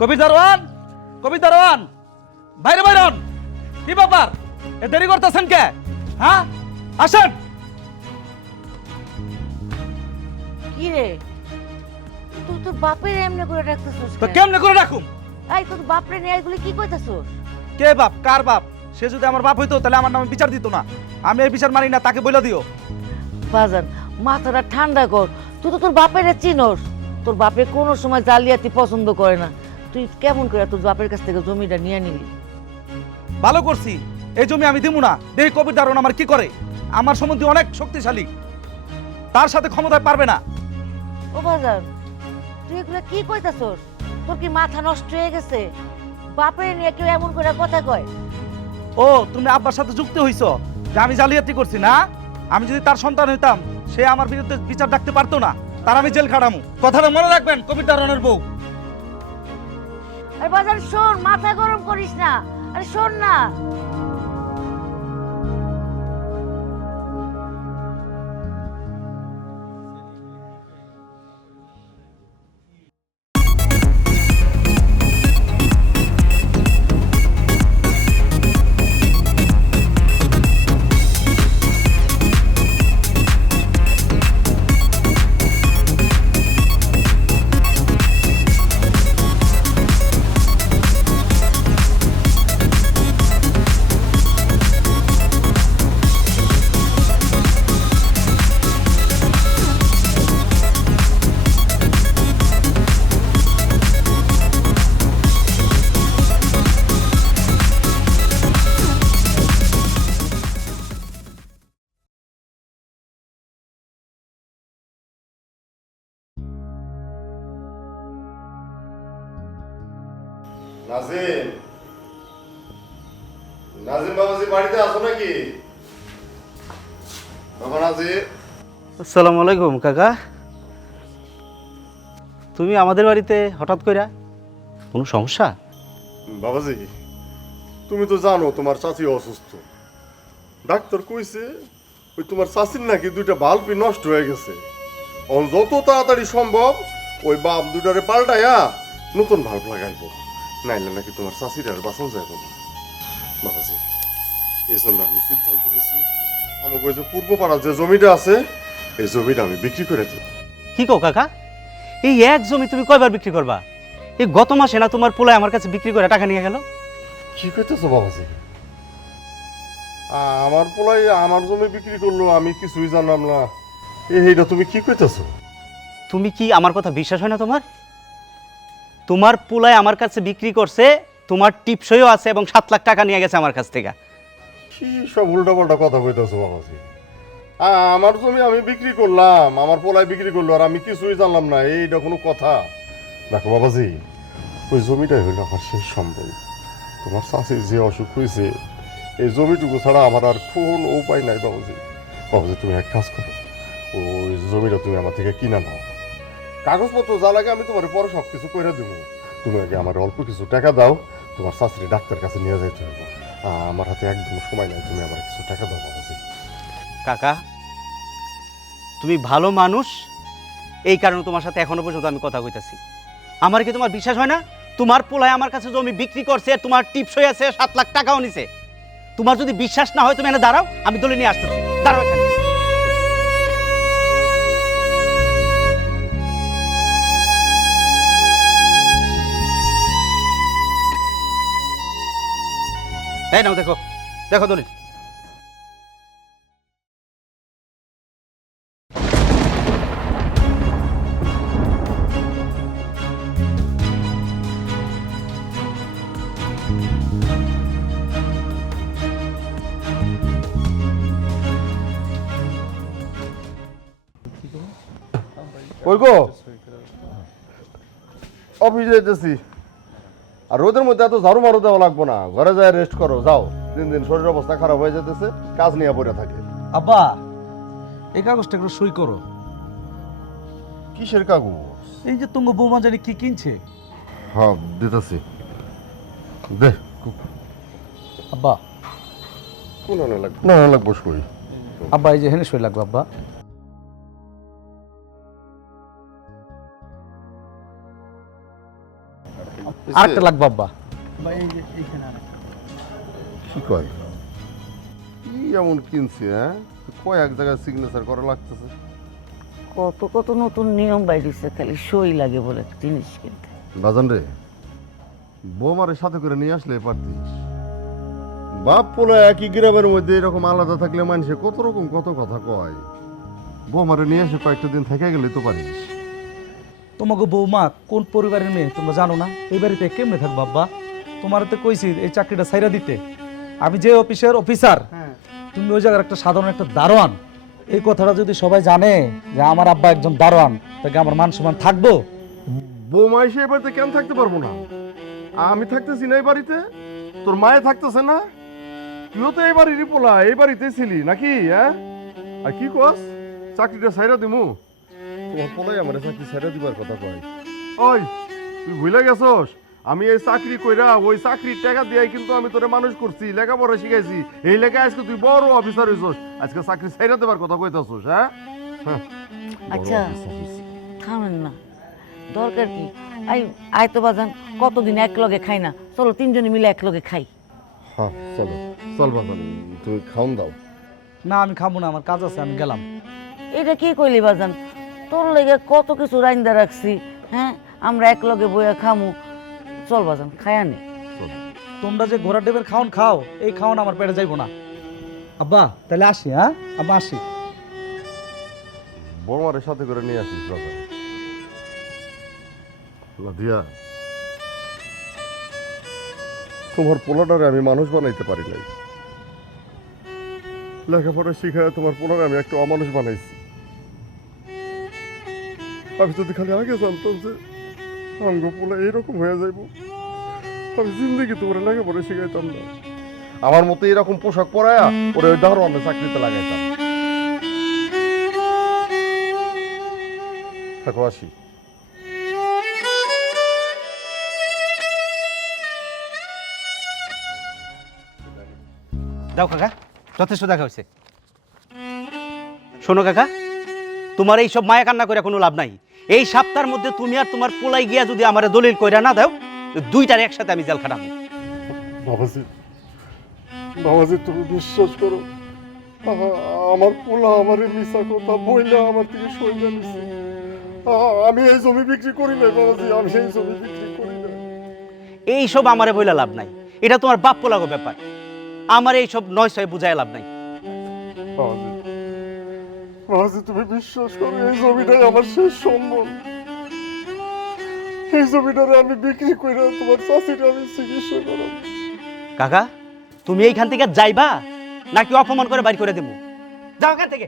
কবির দারোয়ান, কবির দারোয়ান, বাইরে বাইরন। কি ব্যাপার, এ দেরি করতেছেন কে? হ্যাঁ, আসেন। কি রে, তুই তোর বাপের এমনি করে ডাকতেছস তো কেন? কেমনে করে রাখুম? এই তোর বাপরে নিয়ে এগুলি কি কইতাছস? কে বাপ, কার বাপ? সে যদি আমার বাপ হইতো তাহলে আমার নামে বিচার দিত না। আমি এই বিচার মানি না, তাকে বলে দিও। বাজান, মাথাটা ঠান্ডা কর। তুই তো তোর বাপের চিনস। তোর বাপে কোনো সময় জালিয়াতি পছন্দ করে না। তুই কেমন করে তোর বাপের কাছ থেকে জমিটা নিয়ে নিলি? ভালো করছি, এই জমি আমি দিব না। দেখি কবির দারোয়ান আমার কি করে। আমার সম্বন্ধে অনেক শক্তিশালী, তার সাথে ক্ষমতায় পারবে না। ও বাজান, তুই এগুলা কি কইতাছস? তোর কি মাথা নষ্ট হয়ে গেছে? বাপের নিয়ে কেউ এমন করে কথা কয়? ও, তুমি আব্বার সাথে যুক্ত হইছো যে আমি জালিয়াতি করছি না? আমি যদি তার সন্তান হইতাম, সে আমার বিরুদ্ধে বিচার ডাকতে পারতো না। তার আমি জেল খাটামু। কথাটা মনে রাখবেন কবির দারোয়ানের বউ। আরে বাজান শোন, মাথা গরম করিস না। আরে শোন না। নাজিম, নাজিম বাবাজি বাড়িতে আছো নাকি? বাবা নাজিম। আসসালামু আলাইকুম কাকা। তুমি আমাদের বাড়িতে হঠাৎ কইরা, কোনো সমস্যা? বাবাজি, তুমি তো জানো তোমার চাচি অসুস্থ। ডাক্তার কইছে ওই তোমার চাচির নাকি দুইটা বাল্বই নষ্ট হয়ে গেছে। যত তাড়াতাড়ি সম্ভব ওই বাল্ব দুটারে পাল্টাইয়া নতুন বাল্ব লাগাইবো, নাইলে নাকি তোমার চাচির আর বাঁচানো যাইব না। বাবাজি, এই জন্য আমি সিদ্ধান্ত নিয়েছি আমাকে ওই যে পূর্ব পাড়ার যে জমিটা আছে এই জমিটা আমি বিক্রি করে দিই। কি কও কাকা, এই এক জমি তুমি কয়বার বিক্রি করবা? এই গত মাসে না তোমার পোলায় আমার কাছে বিক্রি করে টাকা নিয়ে গেল? কি কইতেছো বাবাজি? আমার পোলাই আমার জমি বিক্রি করলো, আমি কিছুই জানলাম না। এইটা তুমি কি কইতেছো? তুমি কি আমার কথা বিশ্বাস হয় না তোমার? তোমার পোলায় আমার কাছে বিক্রি করছে, তোমার টিপসইও আছে এবং 7 লাখ টাকা নিয়ে গেছে আমার কাছ থেকে। কি সব উল্টাপাল্টা কথা কইতেছো বাবাজি? আমার জমি আমি বিক্রি করলাম, আমার পোলাই বিক্রি করলো, আর আমি কিছুই জানলাম না, এইটা কোনো কথা? দেখো বাবাজি, ওই জমিটাই হইল আমার শেষ সম্বল। তোমার চাষির যে অসুখ হয়েছে, এই জমিটুকু ছাড়া আমার আর কোনো উপায় নাই বাবাজি। বাবাজি তুমি এক কাজ করো, ওই জমিটা তুমি আমার থেকে কিনা নাও। কাগজপত্র যা লাগে আমি তোমার পরে সব কিছু করে দেবো। তুমি আগে আমার অল্প কিছু টাকা দাও, তোমার শাশুড়ি ডাক্তার কাছে নিয়ে যাইতে হবে। আমার হাতে একদম সময় নাই, তুমি আমার কিছু টাকা দাও বাবাজি। কাকা, তুমি ভালো মানুষ, এই কারণে তোমার সাথে এখনো পর্যন্ত আমি কথা কইতাছি। আমার কি তোমার বিশ্বাস হয় না? তোমার পোলায় আমার কাছে জমি বিক্রি করছে, তোমার টিপসই আছে, 7 লাখ টাকাও নিছে। তোমার যদি বিশ্বাস না হয় তুমি এনে দাঁড়াও, আমি দলে নিয়ে আসতেছি। দাঁড়াও এখানে। এই নাও, দেখো দেখো দলিল। কই গো? অফিসে যেতেছি। আর রোদের মধ্যে এত ঝাড়ু মারু দেওয়া লাগবো না, ঘরে যায় রেস্ট করো। যাও, দিন দিন শরীরের অবস্থা খারাপ হয়ে যেতেছে, কাজ নিয়ে পড়ে থাকে। আব্বা, এই কাগজটা একটু সই করো। কিসের কাগজ? এই যে তোমার বৌমা জানি কি কিনছে। হ্যাঁ দিতেছি, দে। আব্বা, কোন লাগবে না, লাগবো সই। আব্বা এই যে হেনে সই লাগবে আব্বা। আরেকটা লাগবে আব্বা। কি কয় কি এমন কিনছি হ্যাঁ কয়েক জায়গায় সিগনেচার করা লাগতেছে। কত কত নতুন নিয়ম বাইরেছে, খালি সই লাগে বলে জিনিস কিনতে। বাজান রে বৌমারে সাথে করে নিয়ে আসলে পারতিস। বাপ পোলা একই গ্রামের মধ্যে এরকম আলাদা থাকলে মানুষে কত রকম কত কথা কয়। বৌমারে নিয়ে এসে কয়েকটা দিন থেকে গেলে তো পারিস। তোমাকে বৌমা কোন পরিবারের মেয়ে তোমরা জানো না? এই বাড়িতে কেমনে থাকবো আব্বা? তোমার তো কইছি এই চাকরিটা ছাইরা দিতে। আমি যে অফিসের অফিসার, তুমি ওই জায়গার একটা সাধারণ একটা দারোয়ান। এই কথাটা যদি সবাই জানে যে আমার আব্বা একজন দারোয়ান, তাকে আমার মান সম্মান থাকবো? বৌমা এসে এ বাড়িতে কেন থাকতে পারবো না? আমি থাকতেছি না এই বাড়িতে, তোর মায়ে থাকতেছে না, তুইও তো এই বাড়িরই পোলা, এই বাড়িতে ছিলি নাকি? হ্যাঁ আর কি কস চাকরিটা ছাইরা দিমু? তোমার পোলাই আমার চাকরি ছাইরা দিবার কথা কয়। ওই তুই ভুলে গেছস আমি এই চাকরি কইরা ওই চাকরির টাকা দিয়ে কিন্তু আমি তোরে মানুষ করছি, লেখাপড়া শিখাইছি, এই লেখা আজকে তুই বড় অফিসার হইছস, আজকে চাকরি ছাইরা দেবার কথা কইতাছস? হ্যাঁ হ্যাঁ, বড় আচ্ছা অফিসার হইছি। থামেন না, দরকার কি? আয় তো বাজান, কতদিন এক লগে খাই না, চলো তিনজনে মিলে এক লগে খাই। হ্যাঁ চলো, চল বাবা তুমি খাওন দাও। না আমি খাবো না, আমার কাজ আছে, আমি গেলাম। এটা কি কইলি বাজান? তোর লেগে কত কিছু রাইন্দা রাখছি, হ্যাঁ আমরা এক লগে বইয়া খামু। চল বাজান খাই আনি। তোমরা যে ঘোড়া টেপের খাওন খাও, এই খাওন আমার পেটে যাইবো না। আব্বা তাহলে আসি। হ্যাঁ আব্বা আসি। বৌমারের সাথে করে নিয়ে আসিস বাবা। লাদিয়া তোমার পোলাটারে আমি মানুষ বানাইতে পারি নাই, লেখাপড়া শিখায় তোমার পোলারে আমি একটা অমানুষ বানাইছি। আমি যদি খালি আগে জানতাম যে আঙ্গ পোলা এইরকম হয়ে যাইব, আমি জিন্দগি তোমার লেখাপড়া শিখাইতাম না। আমার মতো এরকম পোশাক পরায়া ওরে ওই দারোয়ানের চাকরিতে লাগাইতাম। থাকো আসি। যাও কাকা, যথেষ্ট দেখা হয়েছে। শোনো কাকা, তোমার এই সব মায়া কান্না করে কোনো লাভ নাই। এই সপ্তাহের মধ্যে তুমি আর তোমার পোলাই গিয়া যদি আমার দলিল কইরা না দাও, দুইটার একসাথে আমি জেল খাটাবো। বাবাজি বাবাজি তুমি বিশ্বাস করো, আমার পোলা আমার মিশা কথা বইলে আমার থেকে সইলে নিছে। আমি এই জমি বিক্রি করি নাই বাবাজি, আমি এই জমি বিক্রি করি না। এই সব আমারে বইলা লাভ নাই, এটা তোমার বাপ পোলাগো ব্যাপার। আমার এই সব নয় ছয় বুঝায় লাভ নাই। বাবাজি বাবাজি তুমি বিশ্বাস করো, এই জমিটাই আমার শেষ সম্বল। এই জমিটারে আমি বিক্রি করে তোমার চাষিটা আমি চিকিৎসা করো। কাকা তুমি এইখান থেকে যাইবা নাকি অপমান করে বাইর করে দেবো? যাও এখান থেকে।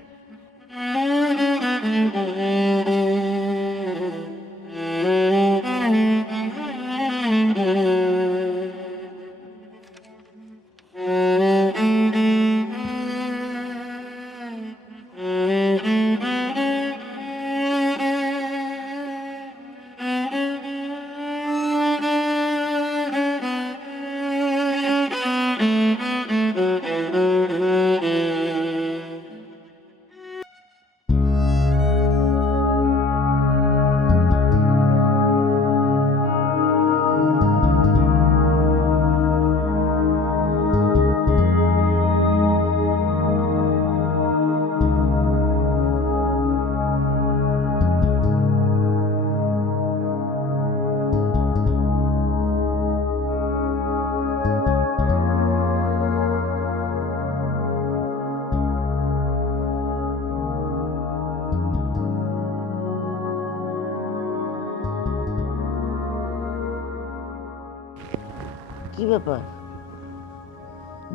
কি ব্যাপার,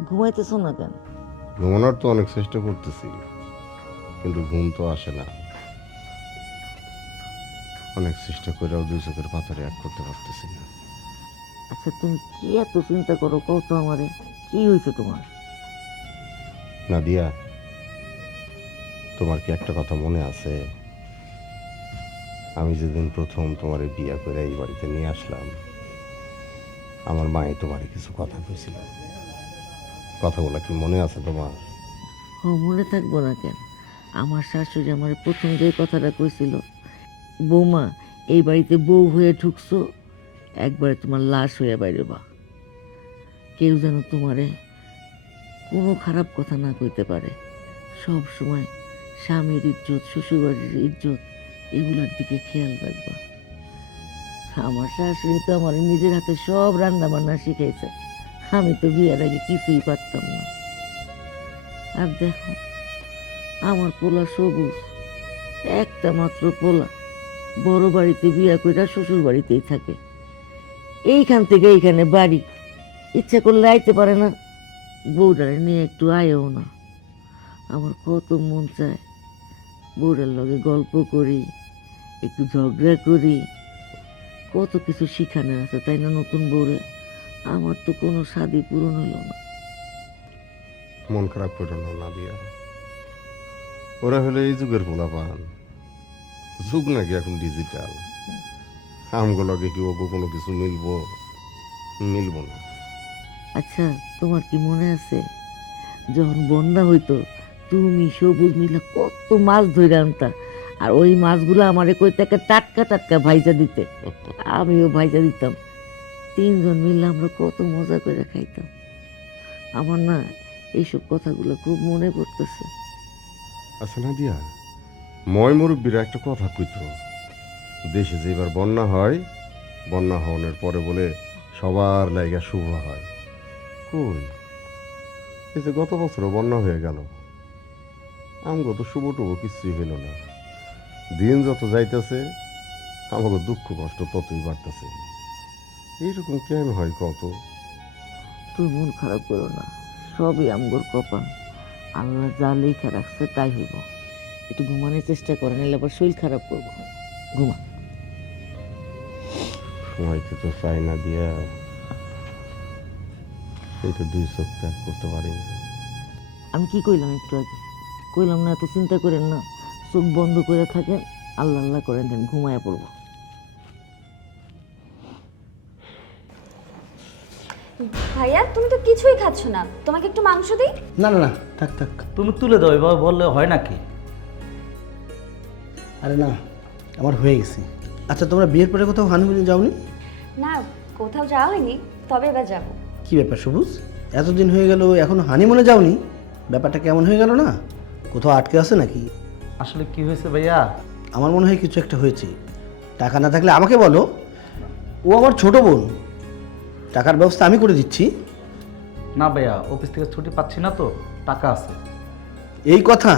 ঘুমাইতেছ না কেন? ঘুমানোর তো অনেক চেষ্টা করতেছি, কিন্তু ঘুম তো আসে না। অনেক চেষ্টা করেও দুই চোখের পাথরে এক করতে পারতেছি না। আচ্ছা তুমি কি এত চিন্তা করো, কও তো আমারে কি হয়েছে তোমার? নাদিয়া তোমার কি একটা কথা মনে আছে? আমি যেদিন প্রথম তোমার বিয়া করে এই বাড়িতে নিয়ে আসলাম, আমার মায়ে তোমার কিছু কথা কইছিল, কথাগুলো কি মনে আছে তোমার? মনে থাকবো না কেন? আমার শাশুড়ি আমার প্রথম যে কথাটা কইছিল, বৌমা এই বাড়িতে বউ হয়ে ঢুকছো, একবারে তোমার লাশ হয়ে বাইরেবা। কেউ যেন তোমারে কোনো খারাপ কথা না কইতে পারে। সব সময় স্বামীর ইজ্জত, শ্বশুরবাড়ির ইজ্জত, এগুলোর দিকে খেয়াল রাখবা। আমার শাশুড়ি তো আমার নিজের হাতে সব রান্না বান্না শিখাইছে। আমি তো বিয়ের আগে কিছুই পারতাম না। আর দেখো, আমার পোলা সবুজ, একটা মাত্র পোলা, বড় বাড়িতে বিয়া কইরা শ্বশুর বাড়িতেই থাকে। এইখান থেকে এইখানে বাড়ি, ইচ্ছা করলে আইতে পারে না, বউটারে নিয়ে একটু আয়ও না। আমার কত মন চায় বউটার লগে গল্প করি, একটু ঝগড়া করি, কত কিছু শিখানোর আছে, তাই না নতুন বউরে? আমার তো কোনো স্বাদই পূরণ হলো না। মন খারাপ করো না নাদিয়া, ওরা হলো এই যুগের পোলাপান। যুগ নাকি এখন ডিজিটাল, আমগুলোকে কি ওগো কোনো কিছু মিলবো না। আচ্ছা, তোমার কি মনে আছে যখন বন্যা হইতো, তুমি সবুজ মিলা কত মাছ ধরে আনতা, আর ওই মাছগুলো আমারে কইতে একটা টাটকা টাটকা ভাইজা দিতে, আমিও ভাইজা দিতাম। 3 জন মিলে আমরা কত মজা করে খাইতাম। আমার না এইসব কথাগুলো খুব মনে পড়তেছে। আচ্ছা নাদিয়া, ময় মুরব্বীরা একটা কথা কইতো, দেশে যে এবার বন্যা হয়, বন্যা হওয়ার পরে বলে সবার লাইগা শুভ হয়। কই, এই যে গত বছরও বন্যা হয়ে গেল, আমগো তো শুভ টুভ কিছুই হইল না। দিন যত যাইতেছে আমাকে দুঃখ কষ্ট ততই বাড়তেছে। এইরকম কেন হয় কত? তুই মন খারাপ করো না, সবই আমগোর কপাল। আল্লাহ যা লেখা রাখছে তাই হইব। একটু ঘুমানোর চেষ্টা করে, নাহলে আবার শরীর খারাপ করবো। ঘুমা। সময়কে তো চাই না দিয়া এইটা 2 চোখ ত্যাগ করতে পারি না। আমি কি কইলাম একটু আগে? কইলাম না এত চিন্তা করেন না, চোখ বন্ধ করে থাকেন, আল্লাহ আল্লাহ করেন, দেন ঘুমায়া পড়বো। ভাইয়া তুমি তো কিছুই খাচ্ছ না, তোমাকে একটু মাংস দিই? না না না, থাক থাক। তুমি তুলে দাও, এভাবে বললে হয় নাকি? আরে না, আমার হয়ে গেছে। আচ্ছা, তোমরা বিয়ের পরে কোথাও হানিমুনে যাওনি? না, কোথাও যাওয়া হয়নি, তবে এবার যাবো। কি ব্যাপার সবুজ, এতদিন হয়ে গেল এখনো হানিমুনে যাওনি? ব্যাপারটা কেমন হয়ে গেল না? কোথাও আটকে আছে নাকি? আসলে কি হয়েছে ভাইয়া, আমার মনে হয় কিছু একটা হয়েছে। টাকা না থাকলে আমাকে বলো, ও আমার ছোট বোন, টাকার ব্যবস্থা আমি করে দিচ্ছি। না ভাইয়া, অফিস থেকে ছুটি পাচ্ছি না তো, টাকা আছে। এই কথা,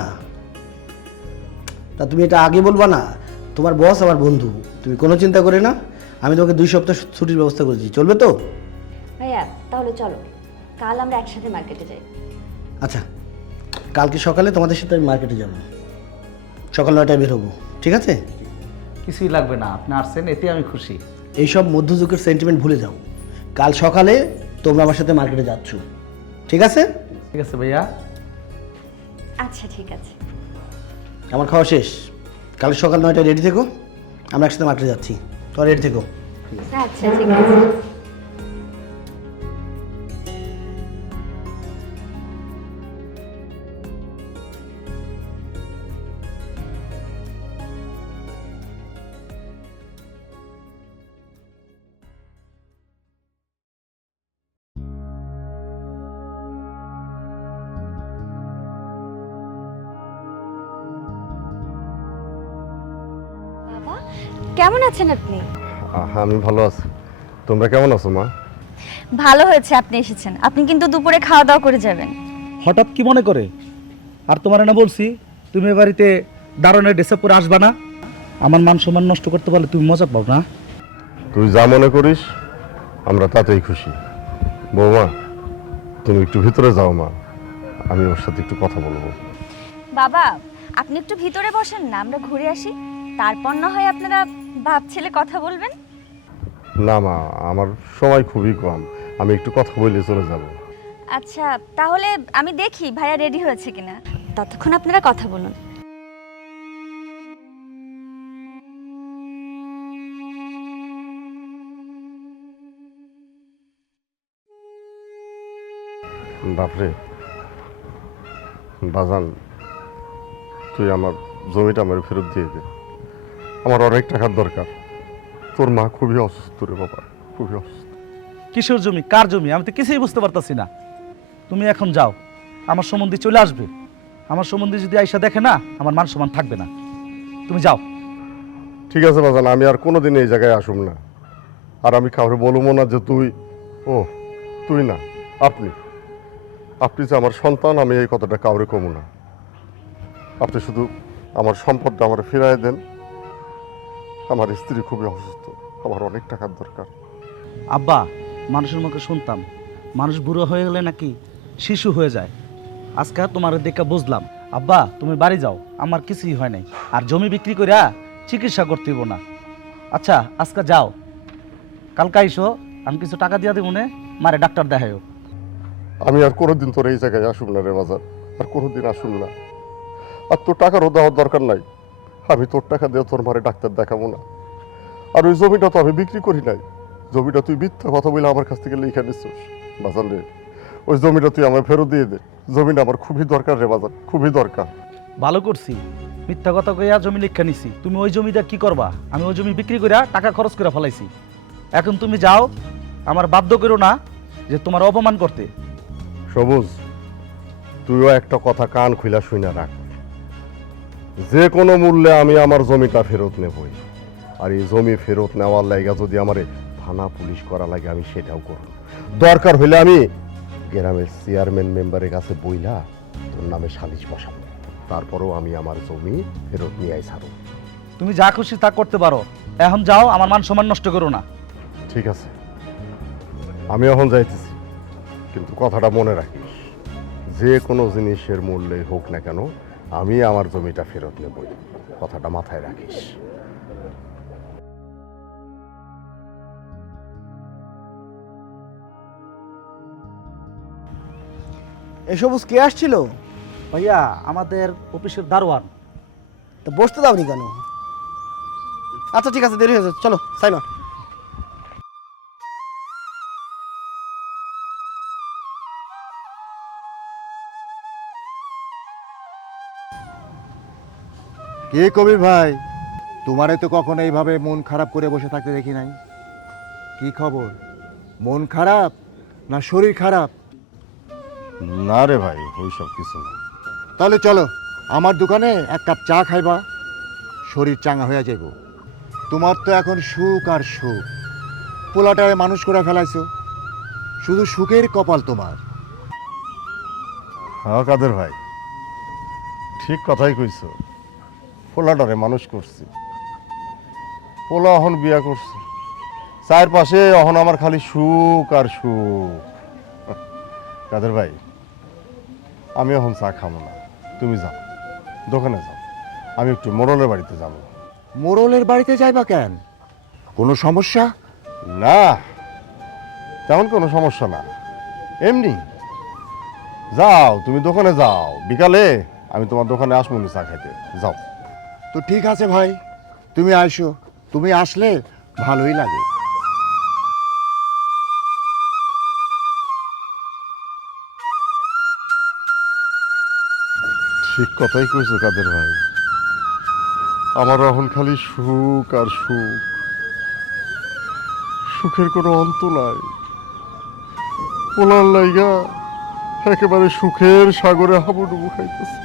তা তুমি এটা আগে বলবা না? তোমার বস আমার বন্ধু, তুমি কোনো চিন্তা করে না। আমি তোমাকে 2 সপ্তাহ ছুটির ব্যবস্থা করেছি, চলবে তো? ভাইয়া তাহলে চলো, কাল আমরা একসাথে মার্কেটে যাই। আচ্ছা, কালকে সকালে তোমাদের সাথে আমি মার্কেটে যাব, সকাল 9টায় বের হবো, ঠিক আছে? কিছুই লাগবে না, আপনি আসছেন এতে আমি খুশি। এইসব মধ্যযুগের সেন্টিমেন্ট ভুলে যাও। কাল সকালে তোমরা আমার সাথে মার্কেটে যাচ্ছ, ঠিক আছে? ঠিক আছে ভাইয়া। আচ্ছা ঠিক আছে। আমার খাওয়া শেষ, কাল সকাল 9টায় রেডি থেকো, আমরা একসাথে মার্কেটে যাচ্ছি, তোমরা রেডি থেকো। আচ্ছা ঠিক আছে। বাবা কেমন আছেন আপনি? আমি ভালো আছি, তোমরা কেমন আছো মা? ভালো হয়েছে আপনি এসেছেন, আপনি কিন্তু দুপুরে খাওয়া দাওয়া করে যাবেন। হঠাৎ কি মনে করে? আর তোমার না বলছি তুমি এ বাড়িতে দারুণের ড্রেস পরে আসবা না? আমার মান সম্মান নষ্ট করতে পারলে তুমি মজা পাও না? তুই যা মনে করিস আমরা তাতেই খুশি। বৌমা, তুমি একটু ভিতরে যাও মা, আমি ওর সাথে একটু কথা বলবো। বাবা আপনি একটু ভিতরে বসেন না, আমরা ঘুরে আসি, তারপর না হয় আপনারা বাপ ছেলে কথা বলবেন। না মা, আমার সময় খুবই কম, আমি একটু কথা বলে চলে যাব। আচ্ছা তাহলে আমি দেখি ভাইয়া রেডি হয়েছে কিনা, ততক্ষণ আপনারা কথা বলুন। বাপরে বাজান, তুই আমার জমিটা আমার ফেরত দিয়ে দে, আমার অনেক টাকার দরকার। তোর মা খুবই অসুস্থ রে বাবা। খুবই অসুস্থ। কিসের জমি, কার জমি, আমি তো কিছুই বুঝতে পারতাছি না। তুমি এখন যাও, আমার সম্বন্ধে চলে আসবে। আমার সম্বন্ধে যদি আইসা দেখে না, আমার মান সম্মান থাকবে না। তুমি যাও। ঠিক আছে বাজান, আমি আর কোনোদিন এই জায়গায় আসুম না। আর আমি কাউরে বলবো না যে তুই, ও তুই না, আপনি আপনি যে আমার সন্তান, আমি এই কথাটা কাউরে কমু না। আপনি শুধু আমার সম্পদটা আমার ফিরাই দেন। আমার স্ত্রী খুবই অসুস্থ, আমার অনেক টাকার দরকার। আব্বা, মানুষের মুখে শুনতাম মানুষ বুড়ো হয়ে গেলে নাকি শিশু হয়ে যায়। আজকে তোমার দেখে বুঝলাম। আব্বা, তুমি বাড়ি যাও, আমার কিছুই হয় নাই। আর জমি বিক্রি করিয়া চিকিৎসা করতে হইব না। আচ্ছা, আজকে যাও, কালকে আইসো, আমি কিছু টাকা দিয়া দিব নে, মারে ডাক্তার দেখাইও। আমি আর কোনোদিন তোর এই জায়গায় আসুন না রে বাজার, আর কোনোদিন আসুন না। আর তোর টাকারও দেওয়ার দরকার নাই। আমি তোর টাকা দিয়ে তোর মারে ডাক্তার দেখাবো না। আর ওই জমিটা তো আমি বিক্রি করি নাই। জমিটা তুই মিথ্যা কথা বলে আমার কাছ থেকে লিখে নিচ্ছিস বাজার রে। ওই জমিটা তুই আমার ফেরত দিয়ে দে। জমিটা আমার খুবই দরকার রে বাজার, খুবই দরকার। ভালো করছি, মিথ্যা কথা কইয়া জমি লিখা নিছি। তুমি ওই জমিটা কি করবা? আমি ওই জমি বিক্রি করিয়া টাকা খরচ করে ফেলাইছি। এখন তুমি যাও, আমার বাধ্য করো না যে তোমার অপমান করতে। সবুজ, তুইও একটা কথা কান খুইলা শুইনা রাখ। যে কোনো মূল্যে আমি আমার জমিটা ফেরত নেবই। আর এই জমি ফেরত নেওয়ার লাইগা যদি আমারে থানা পুলিশ করা লাগে, আমি সেটাও করব। দরকার হইলে আমি গ্রামের চেয়ারম্যান মেম্বারের কাছে বইলা তোর নামে সালিশ বসাবো। তারপরেও আমি আমার জমি ফেরত নিয়ে ছাড়ব। তুমি যা খুশি তা করতে পারো, এখন যাও, আমার মান সম্মান নষ্ট করো না। ঠিক আছে, আমি এখন যাইতেছি, কিন্তু কথাটা মনে রাখিস, যে কোনো জিনিসের মূল্যে হোক না কেন, আমি আমার জমিটা ফেরত নেবই। কথাটা মাথায় রাখিস। এসব কে আসছিল? ভাইয়া, আমাদের অফিসের দারোয়ান। তো বসতে দাওনি কেন? আচ্ছা ঠিক আছে, দেরি হয়ে যাচ্ছে, চলো সাইমা। কে কবির ভাই, তোমারে তো কখনো এইভাবে মন খারাপ করে বসে থাকতে দেখি নাই। কি খবর? মন খারাপ না শরীর খারাপ? না রে ভাই, ওইসব কিছু না। তাহলে চলো আমার দোকানে এক কাপ চা খাইবা, শরীর চাঙ্গা হয়ে যাইব। তোমার তো এখন সুখ আর সুখ, পোলাটারে মানুষ করে ফেলাইছো, শুধু সুখের কপাল তোমার। হ্যাঁ কাদের ভাই, ঠিক কথাই কইছো। পোলাটারে মানুষ করছি, পোলা এখন বিয়া করছি, চারপাশে এখন আমার খালি সুখ আর সুখ। কাদের ভাই, আমি এখন চা খাবো না, তুমি যাও দোকানে যাও, আমি একটু মোড়লের বাড়িতে যাব। মোড়লের বাড়িতে যাইবা কেন? কোনো সমস্যা? না, তেমন কোনো সমস্যা না, এমনি। যাও তুমি দোকানে যাও, বিকালে আমি তোমার দোকানে আসবো নি চা খাইতে। যাও। তো ঠিক আছে ভাই, তুমি আসো, তুমি আসলে ভালোই লাগে। ঠিক কথাই কইছো কাদের ভাই, আমার এখন খালি সুখ আর সুখ, সুখের কোনো অন্ত নাই। পোলার লাইগা একেবারে সুখের সাগরে হাবুডুবু খাইতেছি।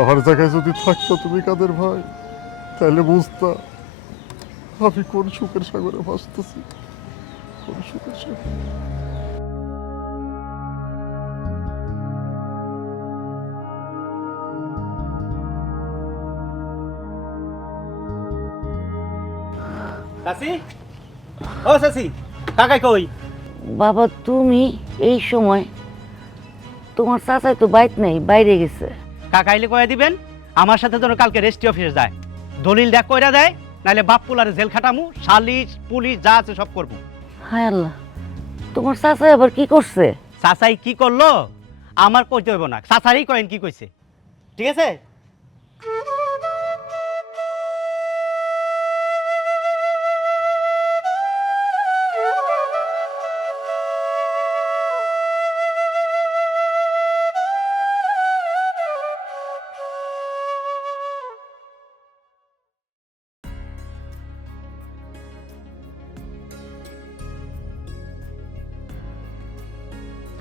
আমার জায়গায় যদি থাকতো তুমি কাদের ভাই, তাহলে বুঝতা আমি কোন সুখের সাগরে ভাসতেছি, কোন সুখের সাগরে। চাচি, ও চাচি, কাকাই কই? বাবা, তুমি এই সময়? তোমার চাচাই তো বাইত নেই, বাইরে গেছে। কাকাইলে কয়ে দিবেন আমার সাথে যেন কালকে রেস্টি অফিসে যায়, দলিল দেখ কইরা দেয়, নাহলে বাপ পোলারে জেল খাটামু, সালিশ পুলিশ যা আছে সব করবো। হায় আল্লাহ, তোমার চাচাই আবার কি করছে? চাচাই কি করলো আমার কইতে হইব না, চাচারই কয়েন কি কইছে। ঠিক আছে?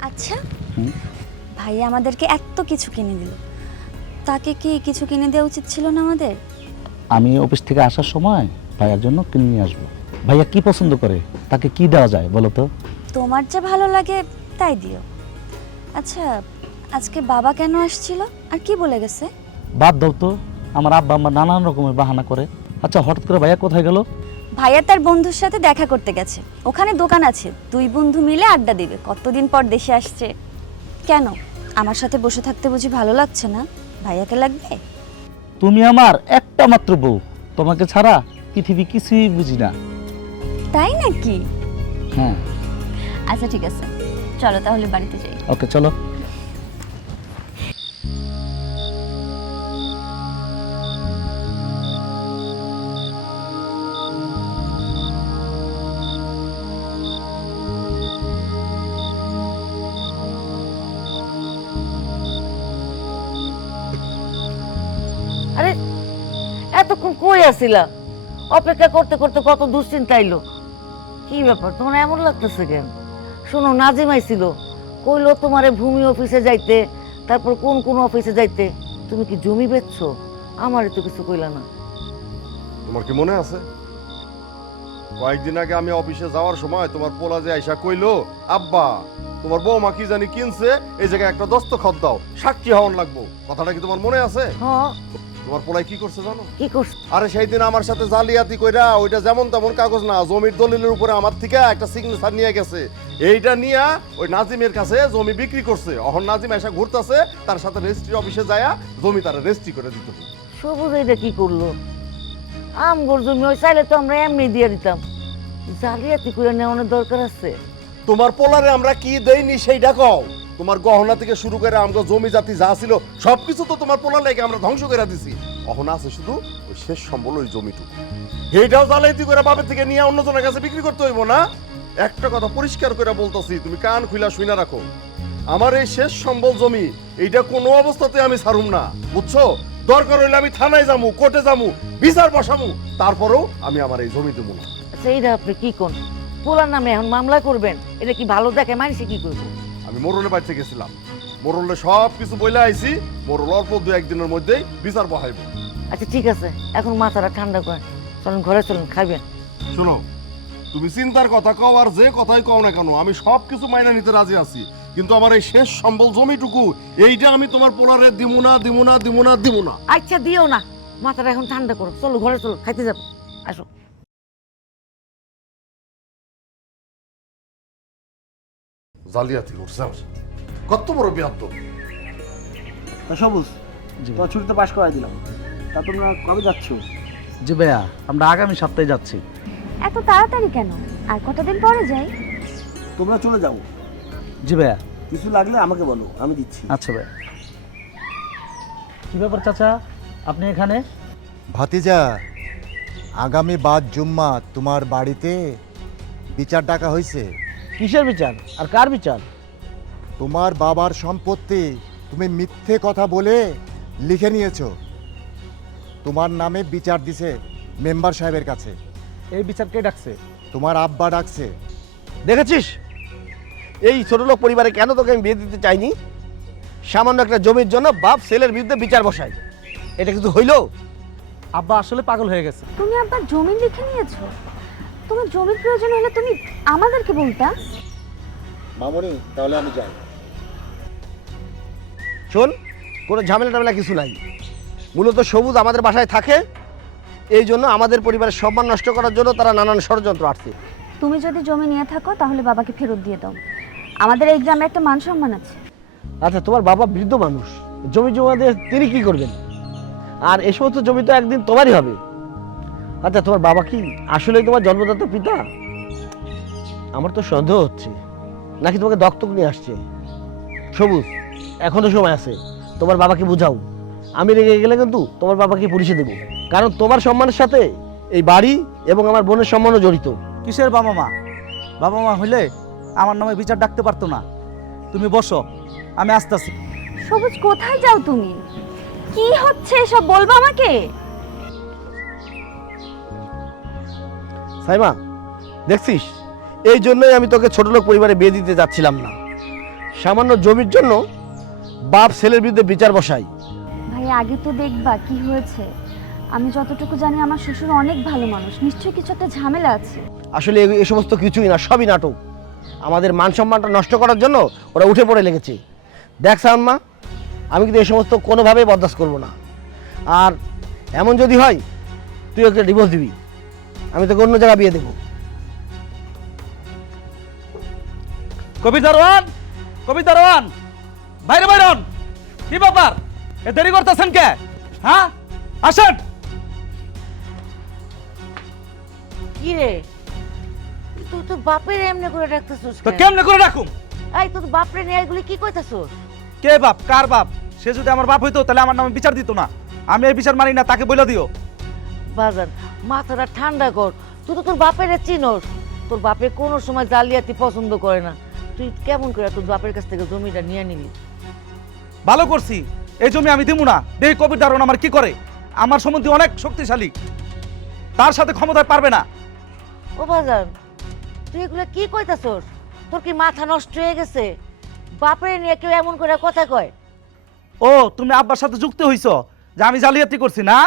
আচ্ছা হুম? ভাইয়া আমাদেরকে এত কিছু কিনে দিল, তাকে কি কিছু কিনে দেওয়া উচিত ছিল না আমাদের? আমি অফিস থেকে আসার সময় ভাইয়ার জন্য কিনে নিয়ে আসবো। ভাইয়া কি পছন্দ করে, তাকে কি দেওয়া যায় বলো তো? তোমার যা ভালো লাগে তাই দিও। আচ্ছা, আজকে বাবা কেন আসছিল আর কি বলে গেছে? বাদ দাও তো, আমার আব্বা আম্মা নানান রকমের বাহানা করে। আচ্ছা, হঠাৎ করে ভাইয়া কোথায় গেল? ভাইয়া তার বন্ধুর সাথে দেখা করতে গেছে, ওখানে দোকান আছে, দুই বন্ধু মিলে আড্ডা দিবে। কতদিন পর দেশে আসছে। কেন, আমার সাথে বসে থাকতে বুঝি ভালো লাগছে না? ভাইয়াকে লাগবে? তুমি আমার একটা মাত্র বউ, তোমাকে ছাড়া পৃথিবী কিছুই বুঝি না। তাই নাকি? হ্যাঁ। আচ্ছা ঠিক আছে, চলো তাহলে বাড়িতে যাই। ওকে, চলো। আরে এতক্ষণ কই আসিলা? অপেক্ষা করতে করতে কত দুশ্চিন্তা আইলো। কি ব্যাপার, তোমার এমন লাগতেছে কেন? শোনো, নাজিম আইছিল, কইলো তোমারে ভূমি অফিসে যাইতে, তারপর কোন কোন অফিসে যাইতে। তুমি কি জমি বেচছো? আমারে তো কিছু কইলা না। তোমার কি মনে আছে কয়েকদিন আগে আমি অফিসে যাওয়ার সময় তোমার পোলা যে আইসা কইলো, আব্বা তোমার বৌমা কি জানি কিনছে, এই জায়গায় একটা দস্তখত দাও, সাক্ষী হওয়ার লাগবো। কথাটা কি তোমার মনে আছে? হ্যাঁ। তোমার পোলাই কি করছে জানো? কি করছ? আরে সেই দিন আমার সাথে জালিয়াতি কইরা ওইটা যেমন তেমন কাগজ না, জমির দলিলের উপরে আমার থেকে একটা সিগনেচার নিয়ে গেছে। এইটা নিয়া ওই নাজিমের কাছে জমি বিক্রি করছে। অহন নাজিম এসে ঘুরতেছে, তার সাথে রেজিস্ট্রি অফিসে যায়া জমি তারা রেজিস্ট্রি করে দিতে হবে। সবুজ এটা কি করলো? আমগর জমি ওই চাইলে তো আমরা এমনি দিয়ে দিতাম। জালিয়াতি করে নেওয়ানোর দরকার আছে? তোমার পোলারে আমরা কি দেইনি সেইটা কও। তোমার গহনা থেকে শুরু করে আমগো জমি জাতি যা ছিল সবকিছু তো তোমার পোলার লাগে আমরা ধ্বংস করে দিছি। অহন আছে শুধু ওই শেষ সম্বল ওই জমিটুকু, এইটাও জালাইতি করে বাপের থেকে নিয়ে অন্যজনের কাছে বিক্রি করতে হইব না। একটা কথা পরিষ্কার করে বলতেছি, তুমি কান খুইলা শুইনা রাখো, আমার এই শেষ সম্বল জমি এইটা কোনো অবস্থাতে আমি ছাড়ুম না, বুঝছো? দরকার হইলে আমি থানায় যামু, কোর্টে যামু, বিচার বসামু, তারপরেও আমি আমার এই জমি দেবো না। আচ্ছা, এইটা আপনি কি কোন? পোলার নামে এখন মামলা করবেন? এটা কি ভালো দেখে? মানুষে কি করবো? আমি মোরলের বাড়িতে গেছিলাম, মোরলে সব কিছু বইলে আইছি, মোরল অল্প দু একদিনের মধ্যেই বিচার বহাইব। আচ্ছা ঠিক আছে, এখন মাথাটা ঠান্ডা করেন, চলুন ঘরে চলুন, খাবেন। শোনো, তুমি চিন্তার কথা কও আর যে কথাই কও না কেন, আমি সব কিছু মাইনা নিতে রাজি আছি, কিন্তু আমার এই শেষ সম্বল জমিটুকু এইটা আমি তোমার পোলারে দিমু না, দিমু না, দিমু না, দিমু না। আচ্ছা দিও না, মাথাটা এখন ঠান্ডা করো, চলো ঘরে চলো, খাইতে যাবো, আসো। জালিয়াতি করছে আমার, কত বড় বিয়াদ্দ। সবুজ, তোমার ছুটিতে পাশ করাই দিলাম, তা তোমরা কবে যাচ্ছ? জি ভাইয়া, আমরা আগামী সপ্তাহে যাচ্ছি। এত তাড়াতাড়ি কেন? আর কটা দিন পরে যাই। তোমরা চলে যাও, জি ভাইয়া। কিছু লাগলে আমাকে বলো, আমি দিচ্ছি। আচ্ছা ভাইয়া। কি ব্যাপার চাচা, আপনি এখানে? ভাতিজা, আগামী বাদ জুম্মা তোমার বাড়িতে বিচার ডাকা হয়েছে। কিসের বিচার আর কার বিচার? তোমার বাবার সম্পত্তি তুমি মিথ্যে কথা বলে লিখে নিয়েছো, তোমার নামে বিচার দিছে মেম্বার সাহেবের কাছে। এই বিচার কে ডাকছে? তোমার আব্বা ডাকছে। দেখেছিস, এই ছোট লোক পরিবারে কেন তোকে আমি বিয়ে দিতে চাইনি? সামান্য একটা জমির জন্য বাপ ছেলের বিরুদ্ধে বিচার বসায়, এটা কিন্তু হইল? আব্বা আসলে পাগল হয়ে গেছে। তুমি আবার জমি লিখে নিয়েছো? তোমার জমির প্রয়োজন হলে তুমি আমাদেরকে বলতা। মামনি, তাহলে আমি যাই। শোন, কোনো ঝামেলা টামেলা কিছু নাই। মূলত সবুজ আমাদের বাসায় থাকে, এই জন্য আমাদের পরিবারের সম্মান নষ্ট করার জন্য তারা নানান ষড়যন্ত্র আসছে। তুমি যদি জমি নিয়ে থাকো তাহলে বাবাকে ফেরত দিয়ে দাও। আমাদের এই গ্রামে একটা মান সম্মান আছে। আচ্ছা, তোমার বাবা বৃদ্ধ মানুষ, জমি জমা দিয়ে তিনি কি করবেন? আর এই সমস্ত জমি তো একদিন তোমারই হবে। আচ্ছা, তোমার বাবা কি আসলেই তোমার জন্মদাতা পিতা? আমার তো সন্দেহ হচ্ছে, নাকি তোমাকে দত্তক নিয়ে আসছে। সবুজ, এখনো সময় আছে, তোমার বাবাকে বুঝাও। আমি রেগে গেলে কিন্তু তোমার বাবাকে পুলিশে দেবো, কারণ তোমার সম্মানের সাথে এই বাড়ি এবং আমার বোনের সম্মানও জড়িত। কিসের বাবা মা? বাবা মা হইলে আমার নামে বিচার ডাকতে পারতো না। তুমি বসো, আমি আসতেছি। সবুজ, কোথায় যাও তুমি? কি হচ্ছে এসব, বলবো আমাকে? সাইমা, দেখছিস, এই জন্যই আমি তোকে ছোট লোক পরিবারে বিয়ে দিতে যাচ্ছিলাম না। সামান্য জমির জন্য বাপ ছেলের বিরুদ্ধে বিচার বসাই। ভাই আগে তো দেখবা কি হয়েছে। আমি যতটুকু জানি আমার শ্বশুর অনেক ভালো মানুষ, নিশ্চয়ই কিছু একটা ঝামেলা আছে। আসলে এ সমস্ত কিছুই না, সবই নাটক। আমাদের মান সম্মানটা নষ্ট করার জন্য ওরা উঠে পড়ে লেগেছে। দেখ সালমা, আমি কিন্তু এই সমস্ত কোনোভাবেই বরদাস্ত করবো না। আর এমন যদি হয় তুই একটা ডিভোর্স দিবি, আমি তোকে অন্য জায়গায় বিয়ে দেবো। কবির দারোয়ান, কবির দারোয়ান, বাইরে বাইরন। কি ব্যাপার, এ দেরি করতেছেন কে? হ্যাঁ, আসেন। কি রে, তুই তো বাপের এমনি করে ডাকতেছিস তো কেমনে করে রাখুম? এই তোর বাপরে নিয়ে এগুলি কি কইতাছস? কে বাপ, কার বাপ? সে যদি আমার বাপ হইতো তাহলে আমার নামে বিচার দিত না। আমি এই বিচার মানি না, তাকে বলে দিও। বাজান, মাথাটা ঠান্ডা কর। তুই তো তোর বাপের চিনস। তোর বাপে কোনো সময় জালিয়াতি পছন্দ করে না। তুই কেমন করে তোর বাপের কাছ থেকে জমিটা নিয়ে নিলি? ভালো করছি, এই জমি আমি দিব না। দেখি কবির দারোয়ান আমার কি করে। আমার সম্বন্ধে অনেক শক্তিশালী, তার সাথে ক্ষমতায় পারবে না। ও বাজান, তুই এগুলো কি কইতাছস? তোর কি মাথা নষ্ট হয়ে গেছে? বাপের নিয়ে কেউ এমন করে কথা কয়? ও, তুমি আব্বার সাথে যুক্ত হইছো যে আমি জালিয়াতি করছি না?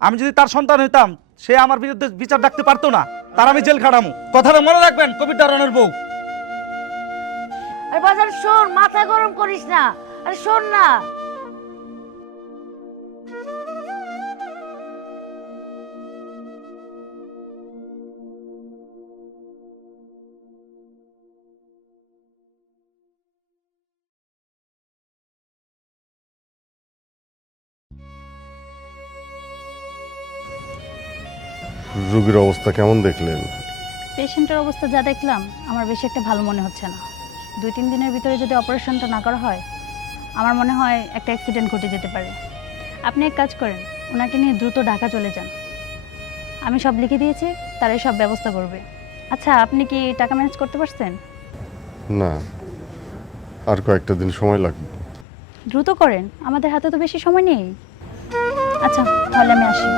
আমি যদি তার সন্তান হইতাম, সে আমার বিরুদ্ধে বিচার ডাকতে পারতো না, তার আমি জেল খাটামু। কথাটা মনে রাখবেন কবির দারোয়ানের বউ। আরে বাজান শোন, মাথা গরম করিস না। আরে শোন না, রোগীর অবস্থা কেমন দেখলেন? পেশেন্টের অবস্থা যা দেখলাম আমার বেশি একটা ভালো মনে হচ্ছে না। 2-3 দিনের ভিতরে যদি অপারেশনটা না করা হয়, আমার মনে হয় একটা অ্যাক্সিডেন্ট ঘটে যেতে পারে। আপনি এক কাজ করেন, ওনাকে নিয়ে দ্রুত ঢাকা চলে যান। আমি সব লিখে দিয়েছি, তারাই সব ব্যবস্থা করবে। আচ্ছা, আপনি কি টাকা ম্যানেজ করতে পারছেন? না, আর কয়েকটা দিন সময় লাগবে। দ্রুত করেন, আমাদের হাতে তো বেশি সময় নেই। আচ্ছা, তাহলে আমি আসি।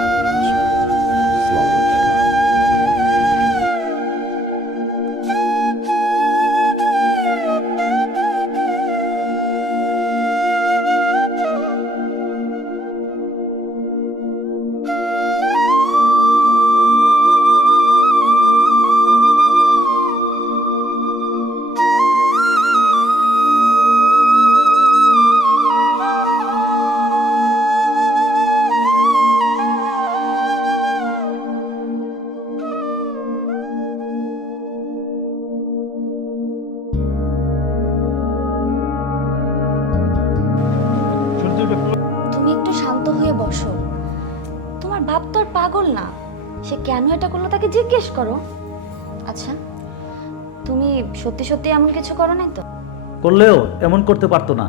তুমি একটু শান্ত হয়ে বসো। তোমার বাপ তো আর পাগল না, সে কেন এটা করলো তাকে জিজ্ঞেস করো। আচ্ছা, তুমি সত্যি সত্যি এমন কিছু করো নাই তো? করলেও এমন করতে পারতো না,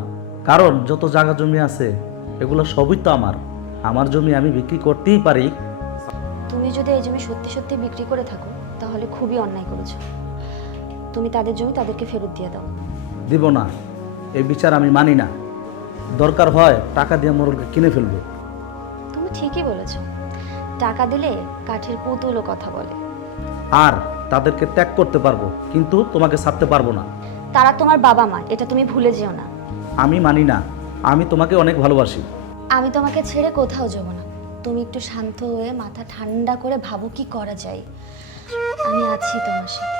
কারণ যত জায়গা জমি আছে এগুলো সবই তো আমার। আমার জমি আমি বিক্রি করতেই পারি। তুমি যদি এই জমি সত্যি সত্যি বিক্রি করে থাকো তাহলে খুবই অন্যায় করেছো। তুমি তাদের জমি তাদেরকে ফেরত দিয়ে দাও। দিব না, এই বিচার আমি মানি না। দরকার হয় টাকা দিয়ে মোরলকে কিনে ফেলবো। তুমি ঠিকই বলেছো, টাকা দিলে কাঠের পুতুলও কথা বলে। আর তাদেরকে ত্যাগ করতে পারবো, কিন্তু তোমাকে ছাড়তে পারবো না। তারা তোমার বাবা মা, এটা তুমি ভুলে যেও না। আমি মানি না, আমি তোমাকে অনেক ভালোবাসি। আমি তোমাকে ছেড়ে কোথাও যাব না। তুমি একটু শান্ত হয়ে মাথা ঠান্ডা করে ভাবো কি করা যায়। আমি আছি তোমার সাথে।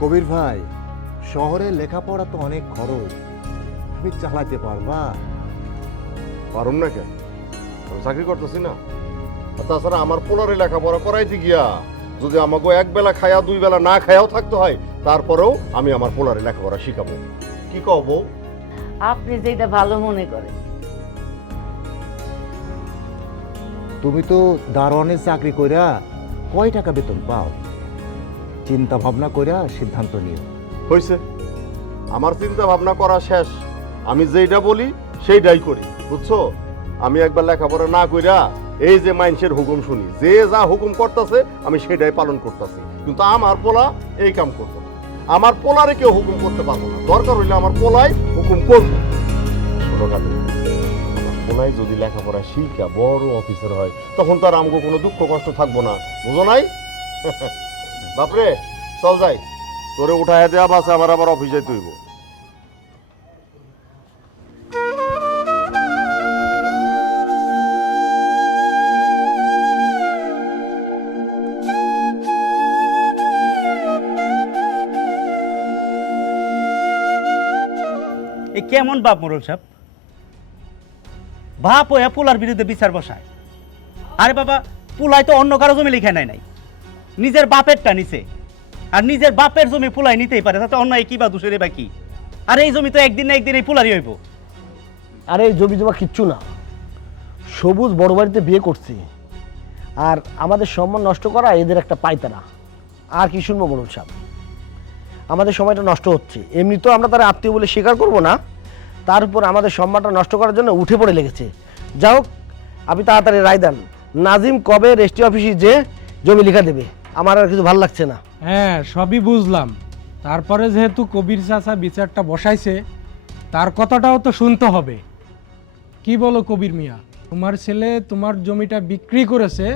কবির ভাই, শহরে লেখাপড়া তো অনেক খরচ, তুমি চালাতে পারবা? পারুম না কেন, আমি চাকরি করতেছি না। আর তাছাড়া আমার পোলারে লেখাপড়া করাইতে গিয়া যদি আমাকে এক বেলা খায়া 2 বেলা না খায়াও থাকতে হয়, তারপরেও আমি আমার পোলারে লেখাপড়া শিখাবো। কি কও বউ? আপনি যেটা ভালো মনে করেন। তুমি তো দারোয়ানের চাকরি কইরা কয় টাকা বেতন পাও? চিন্তা ভাবনা কইরা সিদ্ধান্ত নিও। হইছে, আমার চিন্তা ভাবনা করা শেষ। আমি যেইটা বলি সেইটাই করি, বুঝছো? আমি একবার লেখাপড়া না কইরা এই যে মানুষের হুকুম শুনি, যে যা হুকুম করতেছে আমি সেটাই পালন করতেছি, কিন্তু আমার পোলা এই কাম করবো না। আমার পোলারে কেউ হুকুম করতে পারবো না, দরকার হইলে আমার পোলাই হুকুম করবো। শোনো কাজে, আমার পোলাই যদি লেখাপড়া শিখা বড় অফিসার হয় তখন তো আর আমাকে কোনো দুঃখ কষ্ট থাকবো না, বুঝো নাই? বাপরে চল যাই, তোরে উঠায় দেওয়া বাসে আমার আবার অফিসে তুইব। এ কেমন বাপ মোরল সাহেব? বাপ হইয়া পোলার বিরুদ্ধে বিচার বসায়। আরে বাবা, পোলাই তো অন্য কারো জমি লিখে নেয় নাই, নিজের বাপেরটা নিছে। আর নিজের বাপের জমি পোলাই নিতেই পারে, তাতে অন্যায় কি বা দোষের বা কি? আর এই জমি তো একদিন না একদিন এই পোলারই হইব। আরে এই জমি জমা কিচ্ছু না, সবুজ বড় বাড়িতে বিয়ে করছি, আর আমাদের সম্মান নষ্ট করা এদের একটা পায়তারা। আর কি শুনবো বলুন সাহেব, আমাদের সময়টা নষ্ট হচ্ছে। এমনি তো আমরা তারা আত্মীয় বলে স্বীকার করবো না, তার উপর আমাদের সম্মানটা নষ্ট করার জন্য উঠে পড়ে লেগেছে। যাই হোক, আপনি তাড়াতাড়ি রায় দেন, নাজিম কবে রেজিস্ট্রি অফিসে যে জমি লেখা দেবে? আমার আর কিছু ভালো লাগছে না। হ্যাঁ, সবই বুঝলাম। তারপরে যেহেতু কবির চাচা বিচারটা বসাইছে, তার কথাটাও তো শুনতে হবে। কি বলো কবির মিয়া, তোমার ছেলে তোমার জমিটা বিক্রি করেছে,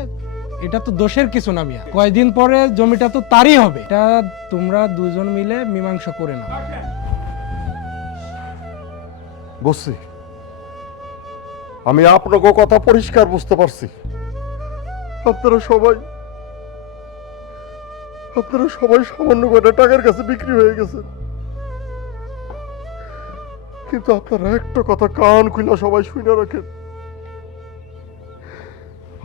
এটা তো দোষের কিছু না মিয়া। কয়দিন পরে জমিটা তো তারই হবে, এটা তোমরা দুজন মিলে মীমাংসা করে নাও। বুঝছি, আমি আপনাকে কথা পরিষ্কার বুঝতে পারছি। আপনারা সবাই সামান্য কটা টাকার কাছে বিক্রি হয়ে গেছে, কিন্তু আপনারা একটা কথা কান খুলে সবাই শুনে রাখেন,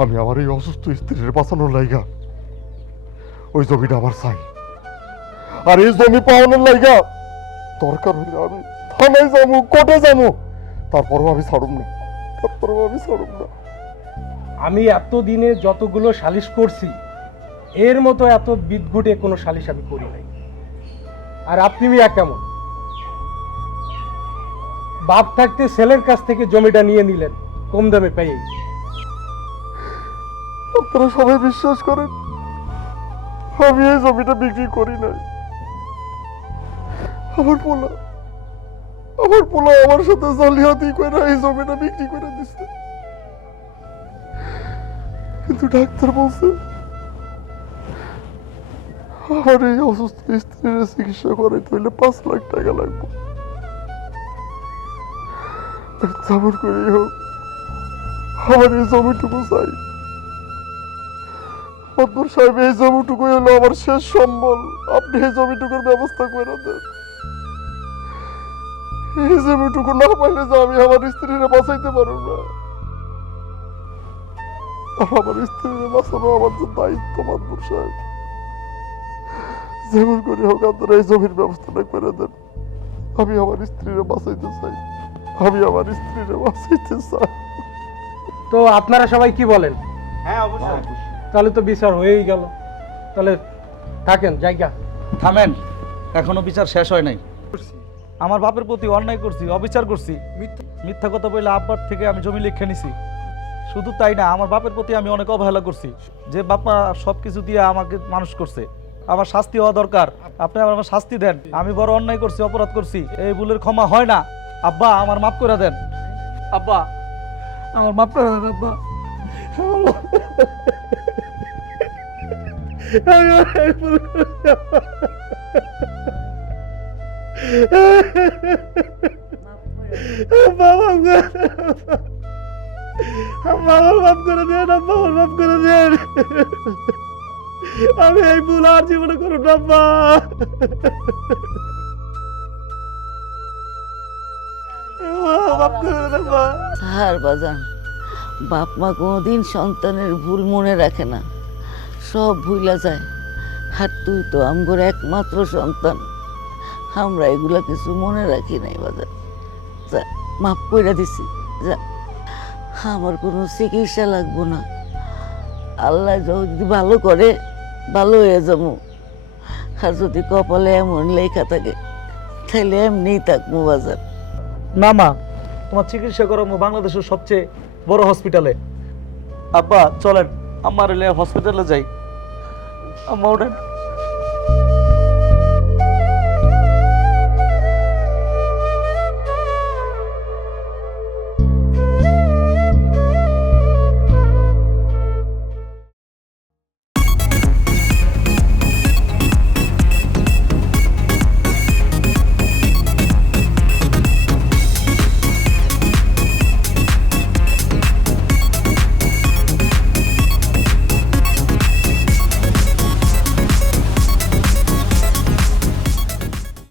আমি আমার এই অসুস্থ স্ত্রীর বাঁচানোর লাইগা ওই জমিটা আমার চাই। আর এই জমি পাওয়ানোর লাইগা দরকার হলে আমি থানায় যাবো, কোর্টে যাবো, তারপরেও আমি ছাড়ুম না। আমি এতদিনে যতগুলো সালিশ করছি, এর মতো এত বিদঘুটে কোনো সালিশ আমি করি নাই। আর আপনি মিয়া কেমন, বাপ থাকতে ছেলের কাছ থেকে জমিটা নিয়ে নিলেন কম দামে পেয়ে। আপনারা সবাই বিশ্বাস করেন আমি এই জমিটা বিক্রি করি নাই। আমার পোলা আমার সাথে জালিয়াতি করে এই জমিটা বিক্রি করে দিছে, কিন্তু ডাক্তার বলছে আমার এই অসুস্থ স্ত্রীর চিকিৎসা করাইতে হইলে 5 লাখ টাকা লাগবে। যেমন করেই হোক আমার এই জমিটুকু চাই। অদ্ভুত সাহেব, এই জমিটুকুই হলো আমার শেষ সম্বল, আপনি এই জমিটুকুর ব্যবস্থা করে দেন। এই জমিটুকু না পাইলে যে আমি আমার স্ত্রীরে বাঁচাইতে পারব না, আর আমার স্ত্রীরে বাঁচানো আমার যে দায়িত্ব। অদ্ভুত সাহেব, যেমন করে হোক আপনারা এই জমির ব্যবস্থাটা করে দেন, আমি আমার স্ত্রীরে বাঁচাইতে চাই। তো আপনারা সবাই কি বলেন? হ্যাঁ অবশ্যই। তাহলে তো বিচার হয়েই গেল, তাহলে থাকেন জায়গা। থামেন, এখনো বিচার শেষ হয় নাই। আমার বাপের প্রতি অন্যায় করছি, অবিচার করছি, মিথ্যা কথা বলে আব্বার থেকে আমি জমি লিখে নিছি। শুধু তাই না, আমার বাপের প্রতি আমি অনেক অবহেলা করছি। যে বাপা সবকিছু দিয়ে আমাকে মানুষ করছে, আমার শাস্তি হওয়া দরকার। আপনি আমার শাস্তি দেন, আমি বড় অন্যায় করছি, অপরাধ করছি, এই ভুলের ক্ষমা হয় না। আব্বা, আমার মাফ করে দেন। আব্বা, আমার মাফ করে দেন। আব্বা, আমি এই ভুল আর জীবনে করব না। আব্বা, স্যার বাজান, বাপ মা কোনোদিন সন্তানের ভুল মনে রাখে না, সব ভুলা যায়। আর তুই তো আমগোর একমাত্র সন্তান, আমরা এগুলা কিছু মনে রাখি নাই বাজান। যা, মাফ কইরা দিছি, যা। আমার কোনো চিকিৎসা লাগবো না, আল্লাহ যদি ভালো করে ভালো হয়ে যাবো। আর যদি কপালে এমন লেখা থাকে তাহলে এমনিই থাকবো বাজার। না মা, তোমার চিকিৎসা করাবো বাংলাদেশের সবচেয়ে বড় হসপিটালে। আব্বা চলেন আমার হসপিটালে যাই। আম্মা ওঠেন।